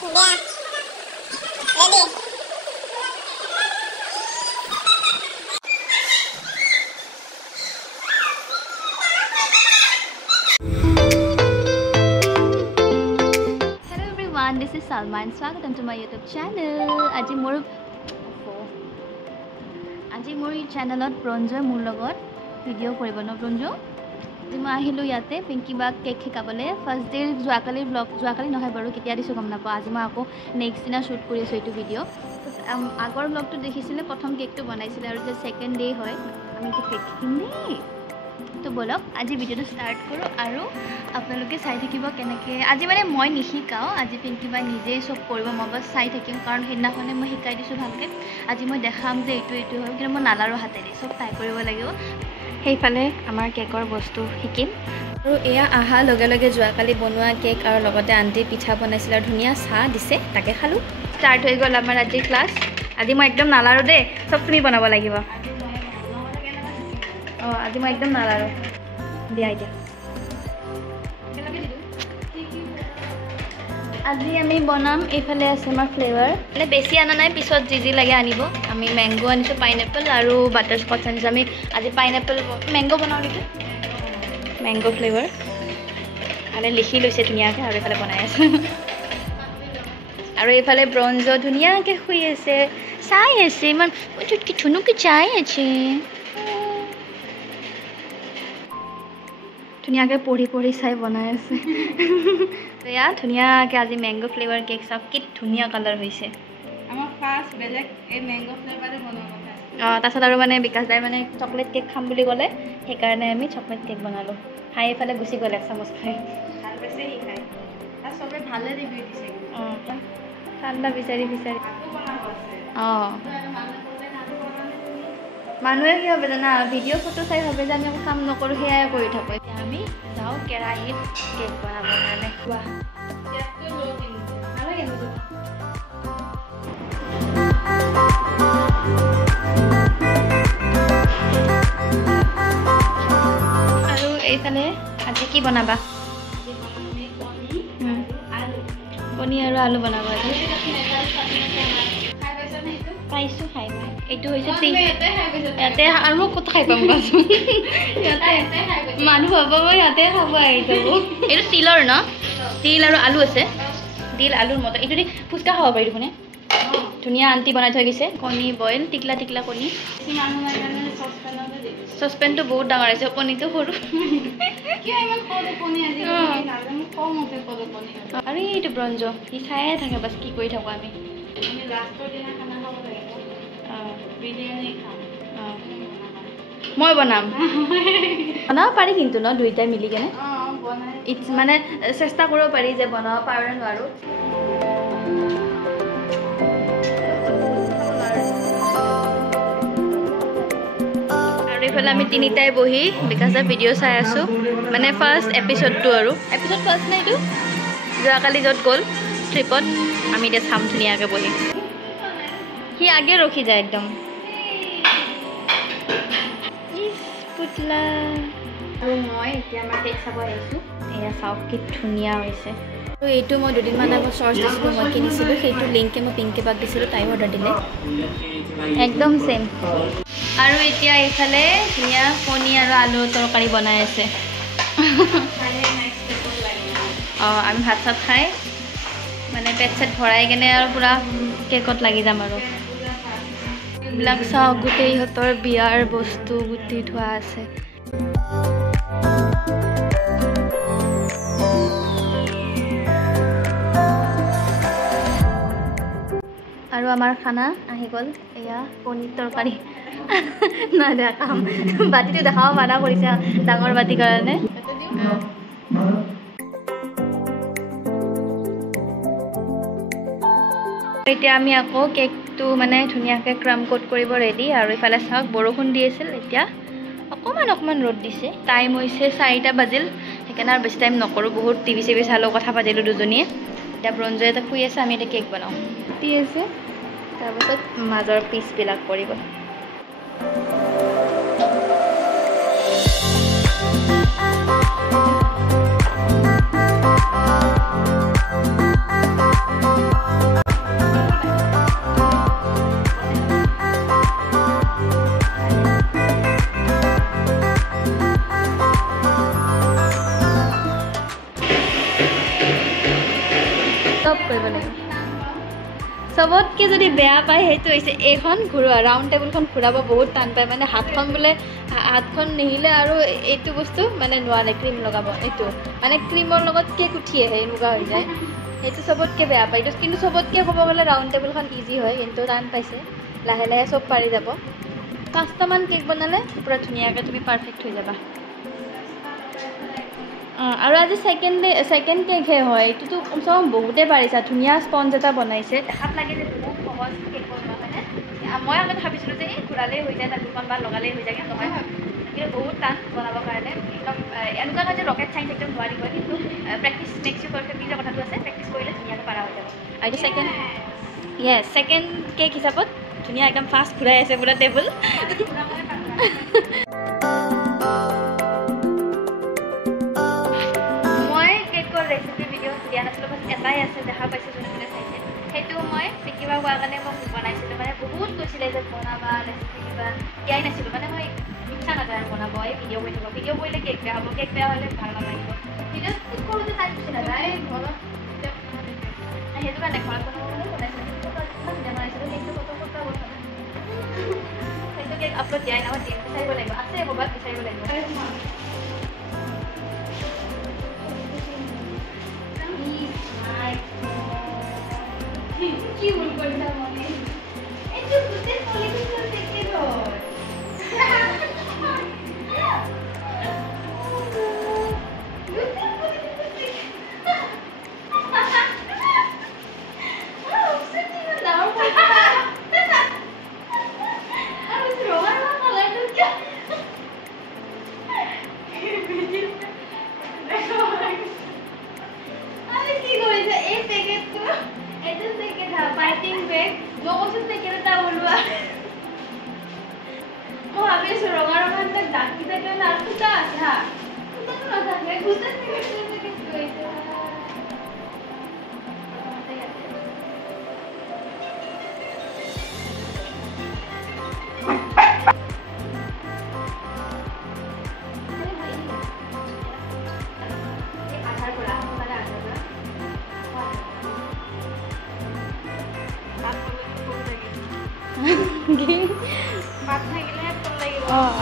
This is Salman. Welcome to my YouTube channel. Aji mor channelot Bronzo mur logot video koribo no Bronzo. Aji ma ahilu yate Pinky bag cake khikabole. First day joakali vlog joakali nohoy baru ketia disu gom napo. Aji ma ako next dina shoot kori asu etu video. Agor vlog to dekhisile prothom cake to banaisile aru je second day hoy ami to cake khini. তো বলক আজি ভিডিওটো start করো আর আপনাদের চাই থাকিব কেনেকে আজি মানে মই নিশিকাও আজি পিঙ্কি বাই নিজে সব করব মই বাস চাই থাকিম কারণ হেদিনাখনে মই শিকাই দিছো ভালকে আজি মই দেখাম যে এইটো হয় কিন্তু মই নালাৰো হাতেৰে সব ট্ৰাই কৰিব লাগিব সেইফালে আমাৰ কেকৰ বস্তু শিকিম আৰু এয়া আহা লগে লগে যোৱাকালি বনোৱা কেক আৰু লগতে আন্টি পিঠা বনাইছিল আৰু ধুনিয়া চাহ দিছে তাকে খালো স্টাৰ্ট হৈ গল আমাৰ আজি ক্লাস আজি মই একদম নালাৰো দে সব তুমি বনাব লাগিব আজি মই একদম নালাৰো দিয়া দিয়া আজি আমি বনাম এইফালে আছে আমাৰ ফ্লেভাৰ মানে বেছি আনা নাই পিছত যি লাগে আনিব আমি ম্যাঙ্গো আনিছো পাইনাপল আৰু বাটাৰস্কচ আনিছো আমি আজি পাইনাপল ম্যাঙ্গো বনাও নেকি ম্যাঙ্গো ফ্লেভাৰ মানে লিখি লৈছে ধুনীয়াকৈ আৰু এইফালে বনাই আছে আৰু এইফালে ব্ৰঞ্জো ধুনীয়াকৈ শুই আছে চাই আছে ইমান চুটকি চুনুকি চাই আছে ধুনীয়াকৈ পঢ়ি চাই বনাই আছে এয়া ধুনীয়াকৈ আজি ম্যাঙ্গো ফ্লেভাৰ কেক সব কি ধুনীয়া কালাৰ হৈছে আমাৰ ফাৰ্ষ্ট বেলেগ এই ম্যাঙ্গো ফ্লেভাৰে বনোৱা কথা তাৰপিছত আৰু মানে বিকাশ দাই মানে চকলেট কেক খাম বুলি ক'লে সেইকাৰণে আমি চকলেট কেক বনালোঁ খাই এইফালে গুচি গ'ল এক চামুচ খাই ভাল পাইছে সি খাই আৰু চবে ভালে ৰিভিউ দিছে ঠাণ্ডা বিচাৰি অঁ মানুহে কি হবে জানা ভিডিঅ' ফটো চাই ভাবে যে আমি একো কাম নকৰোঁ সেয়াই কৰি থাকোঁ এতিয়া আমি যাওঁ কেৰাহীত কেক বনাবৰ কাৰণে খোৱা আৰু এইফালে আজি কি বনাবা কণী আৰু আলু বনাবা আজি পাইছোঁ খাই এইটো হৈছে ইয়াতে আৰু মই ক'ত খাই পাম কোৱাচোন ইয়াতে মানুহ হ'ব মই ইয়াতে খাব আহি যাব এইটো তিলৰ ন তিল আৰু আলু আছে তিল আলুৰ মতে এইটো দি ফুচকা খাব পাৰি দেখোন ধুনীয়া আন্টি বনাই থৈ গৈছে কণী বইল টিকলা টিকলা কণী চচপেনটো বহুত ডাঙৰ আছে কণীটো সৰু আৰু এইটো ব্ৰঞ্জ সি চায়ে থাকে বাছ কি কৰি থাকোঁ আমি মই বনাম বনাব পাৰি কিন্তু ন দুইটাই মিলি কেনে মানে চেষ্টা কৰিব পাৰি যে বনাব পাৰোঁ নে নোৱাৰোঁ আৰু এইফালে আমি তিনিটাই বহি বিকাশৰ ভিডিঅ' চাই আছোঁ মানে ফাৰ্ষ্ট এপিছডটো আৰু এপিছড ফাৰ্ষ্ট নে এইটো যোৱাকালি য'ত গ'ল ট্ৰিপত আমি এতিয়া চাম ধুনীয়াকৈ বহি সি আগে ৰখি যায় একদম পুতলা আৰু মই এতিয়া আমাৰ কেক চাব আহিছোঁ এয়া চাওক কি ধুনীয়া হৈছে আৰু এইটো মই দুদিনমান আগত চৰ্চ দিছিলোঁ মই কিনিছিলোঁ সেইটো লিংকে মই পিংকি বাক দিছিলোঁ তাই অৰ্ডাৰ দিলে একদম ছেইম আৰু এতিয়া এইফালে ধুনীয়া কণী আৰু আলু তৰকাৰী বনাই আছে আমি ভাত চাত খাই মানে পেট চেট ভৰাই কেনে আৰু পূৰা কেকত লাগি যাম আৰু এইবিলাক চাওক গোটেই ইহঁতৰ বিয়াৰ বস্তু গুটি থোৱা আছে আৰু আমাৰ খানা আহি গ'ল এয়া কণীৰ তৰকাৰী নাই দেখাম বাতিটো দেখাব মানা কৰিছে ডাঙৰ বাতিৰ কাৰণে এতিয়া আমি আকৌ কেকটো মানে ধুনীয়াকৈ ক্ৰাম কোট কৰিব ৰেডি আৰু ইফালে চাওক বৰষুণ দি আছিল এতিয়া অকণমান ৰ'দ দিছে টাইম হৈছে 4টা বাজিল সেইকাৰণে আৰু বেছি টাইম নকৰোঁ বহুত টিভি চিভি চালোঁ কথা পাতিলোঁ দুজনীয়ে এতিয়া ব্ৰঞ্জো এটা শুই আছে আমি এতিয়া কেক বনাওঁ দি আছে তাৰপিছত মাজৰ পিচবিলাক পৰিব চব কৰিব লাগিব চবতকৈ যদি বেয়া পায় সেইটো হৈছে এইখন ঘূৰোৱা ৰাউণ্ড টেবুলখন ঘূৰাব বহুত টান পায় মানে হাতখন বোলে হাতখন নিহিলে আৰু এইটো বস্তু মানে নোৱাৰে ক্ৰীম লগাব এইটো মানে ক্ৰীমৰ লগত কেক উঠি আহে এনেকুৱা হৈ যায় সেইটো চবতকৈ বেয়া পায় এইটো কিন্তু চবতকৈ ক'ব গ'লে ৰাউণ্ড টেবুলখন ইজি হয় কিন্তু টান পাইছে লাহে লাহে চব পাৰি যাব 5টামান কেক বনালে পুৰা ধুনীয়াকৈ তুমি পাৰফেক্ট হৈ যাবা আৰু আজি ছেকেণ্ড কেকহে হয় এইটোতো চব বহুতে পাৰিছা ধুনীয়া স্পঞ্জ এটা বনাইছে দেখাত লাগে যে বহুত সহজ কেক বনোৱা হয়নে মই আগতে ভাবিছিলোঁ যে এই ঘূৰালেই হৈ যায় তাত দুখনমান লগালেই হৈ যায় কিন্তু নহয় কিন্তু বহুত টান বনাবৰ কাৰণে একদম এনেকুৱা যে ৰকেট চাইন্স একদম নোৱাৰিব কিন্তু প্ৰেক্টিচ মেক্স ইউ পাৰফেক্ট নিজৰ কথাটো আছে প্ৰেক্টিচ কৰিলে ধুনীয়াকৈ পাৰা হৈ যাব আৰু এইটো ছেকেণ্ড কেক হিচাপত ধুনীয়া একদম ফাষ্ট ঘূৰাই আছে পুৰা টেবুল ৰেচিপি ভিডিঅ' দিয়া নাছিলোঁ বাছ এটাই আছে দেখা পাইছোঁ যোনে যোনে চাইছে সেইটো মই পিকিবা হোৱাৰ কাৰণে মই বনাইছিলোঁ মানে বহুত কৈছিলে যে বনাবা ৰেচিপি কিবা দিয়াই নাছিলোঁ মানে মই ইচ্ছা নাযায় আৰু বনাব এই ভিডিঅ' কৰি থাকিব ভিডিঅ' কৰিলে কেক বেয়া হ'ব কেক বেয়া হ'লে ভাল নালাগিব ভিডিঅ' ঠিক কৰোঁতে টাইম গুচি নাযায় ঘৰত সেইটো কাৰণে ঘৰত বনাব হ'লে বনাইছিলোঁ বনাইছিলোঁ কেকটো ফটো সেইটো কেক আপলোড দিয়াই নহয় দিম বিচাৰিব লাগিব আছে ক'ৰবাত বিচাৰিব লাগিব কি ভুল কৰিছা মনে এইটো গোটেই পলিটিকেল টেকনিক হয়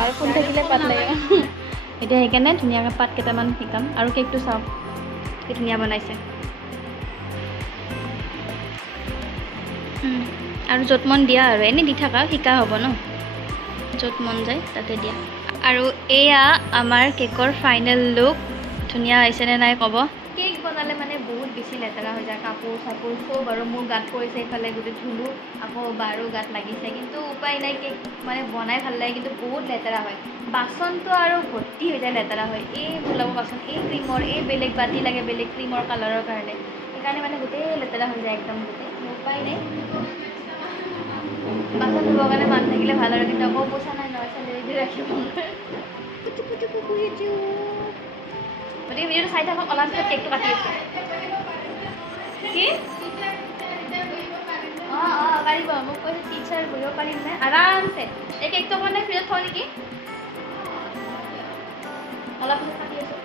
আৰু ফুল থাকিলে পাত লাগিব এতিয়া সেইকাৰণে ধুনীয়াকৈ পাত কেইটামান শিকাম আৰু কেকটো চাওক কি ধুনীয়া বনাইছে আৰু য'ত মন দিয়া আৰু এনেই দি থাকা শিকা হ'ব ন য'ত মন যায় তাতে দিয়া আৰু এয়া আমাৰ কেকৰ ফাইনেল লুক ধুনীয়া হৈছেনে নাই ক'ব কেক বনালে মানে বহুত বেছি লেতেৰা হৈ যায় কাপোৰ চাপোৰ চব আৰু মোৰ গাত পৰিছে এইফালে গোটেই ধুলো আকৌ বাৰো গাত লাগিছে কিন্তু উপায় নাই কেক মানে বনাই ভাল লাগে কিন্তু বহুত লেতেৰা হয় বাচনটো আৰু ভৰ্তি হৈ যায় লেতেৰা হয় এই ওলাব বাচন এই ক্ৰীমৰ এই বেলেগ বাতি লাগে বেলেগ ক্ৰীমৰ কালাৰৰ কাৰণে সেইকাৰণে মানে গোটেই লেতেৰা হৈ যায় একদম গোটেই উপায় নাই বাচন ধুবৰ কাৰণে মানুহ থাকিলে ভাল আৰু কিন্তু আকৌ পইচা নাই নহয় চেলেৰি ৰাখিব গতিকে ভিডিঅ'টো চাই থাকক অলপ পিছত কেকটো কাটি আছোঁ কি পাৰিব মোক কৈছে টিচাৰ বহিব পাৰিম নে আৰামছে এই কেকটো অকণমান ফ্ৰিজত থওঁ নেকি অলপ পিছত কাটি আছোঁ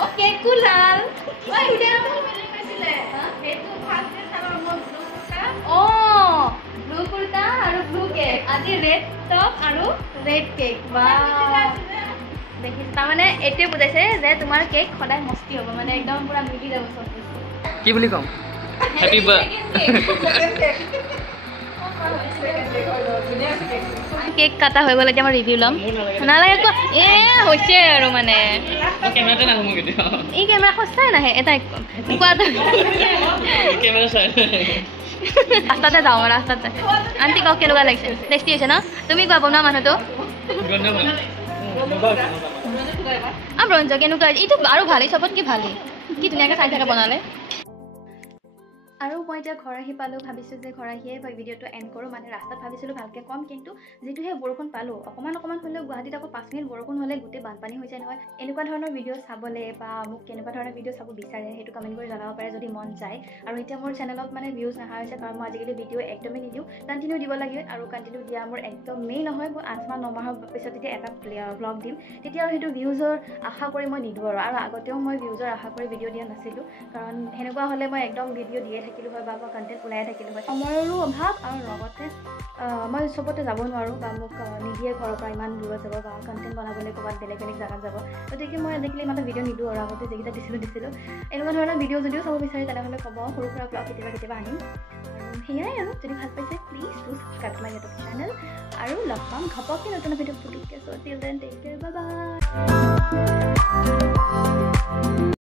অঁ কেকটো লাল অঁ ব্লু কুৰ্তা আৰু ব্লু কেক আজি ৰেড টপ আৰু ৰেড কেক বা দেখিছোঁ তাৰমানে এইটোৱে বুজাইছে যে তোমাৰ কেক সদায় মস্তি হ'ব মানে একদম পুৰা মিলি যাব চব কি বুলি ক'ম হেপী কেক কাটা হৈ গ'ল এতিয়া মই ৰিভিউ ল'ম নালাগে কোৱা হৈছে আৰু মানে কেমেৰাতে নাহো মোক এতিয়া এই কেমেৰা সঁচাই নাহে এটাই কোৱাটো কেমেৰা চাই ৰাস্তাতে যাওঁ ৰাস্তাতে আণ্টি কওক কেনেকুৱা লাগিছে টেষ্টি হৈছে ন তুমি কোৱা বনোৱা মানুহটো ব্ৰঞ্জ কেনেকুৱা এইটো আৰু ভালেই চবতকৈ ভালেই কি ধুনীয়াকৈ চাই থাকে বনালে আৰু মই এতিয়া ঘৰ আহি পালোঁ, ভাবিছোঁ যে ঘৰ আহিয়ে ভিডিঅ'টো এণ্ড কৰোঁ। মানে ৰাস্তাত ভাবিছিলোঁ ভালকৈ ক'ম, কিন্তু যিটোহে বৰষুণ পালোঁ, অকণমান হ'লেও গুৱাহাটীত আকৌ 5 মিনিট বৰষুণ হ'লে গোটেই বানপানী হৈ যায় নহয়। এনেকুৱা ধৰণৰ ভিডিঅ' চাবলৈ বা মোক কেনেকুৱা ধৰণৰ ভিডিঅ' চাব বিচাৰে সেইটো কমেণ্ট কৰি জনাব পাৰে যদি মন যায়। আৰু এতিয়া মোৰ চেনেলত মানে ভিউজ নহা হৈছে, কাৰণ মই আজিকালি ভিডিঅ' একদমেই নিদিওঁ। কণ্টিনিউ দিব লাগে, আৰু কণ্টিনিউ দিয়া মোৰ একদমেই নহয়। মই 8 মাহ 9 মাহৰ পিছত যেতিয়া এটা ভ্লগ দিম, তেতিয়া আৰু সেইটো ভিউজৰ আশা কৰি মই নিদিওঁ। আৰু আগতেও মই ভিউজৰ আশা কৰি ভিডিঅ' দিয়া নাছিলোঁ, কাৰণ সেনেকুৱা হ'লে মই একদম ভিডিঅ' দিয়ে থাকিলোঁ হয় বা মই কণ্টেণ্ট ওলাই থাকিলোঁ হয়। সময়ৰো অভাৱ, আৰু লগতে মই চবতে যাব নোৱাৰোঁ, বা মোক নিদিয়ে ঘৰৰ পৰা ইমান দূৰত যাব বা কণ্টেণ্ট বনাবলৈ ক'ৰবাত বেলেগ জেগাত যাব। গতিকে মই আজিকালি ইমান ভিডিঅ' নিদিওঁ, আৰু আগতে যিকেইটা দিছিলোঁ। এনেকুৱা ধৰণৰ ভিডিঅ' যদিও চাব বিচাৰে তেনেহ'লে ক'ব, সৰু সুৰা ব্লগ কেতিয়াবা আনিম। আৰু সেয়াই, আৰু যদি ভাল পাইছে please do subscribe my YouTube channel, আৰু লগ পাম ঘপককৈ নতুন ভিডিঅ' পুটুককৈ। So' till then take care, bye বাই।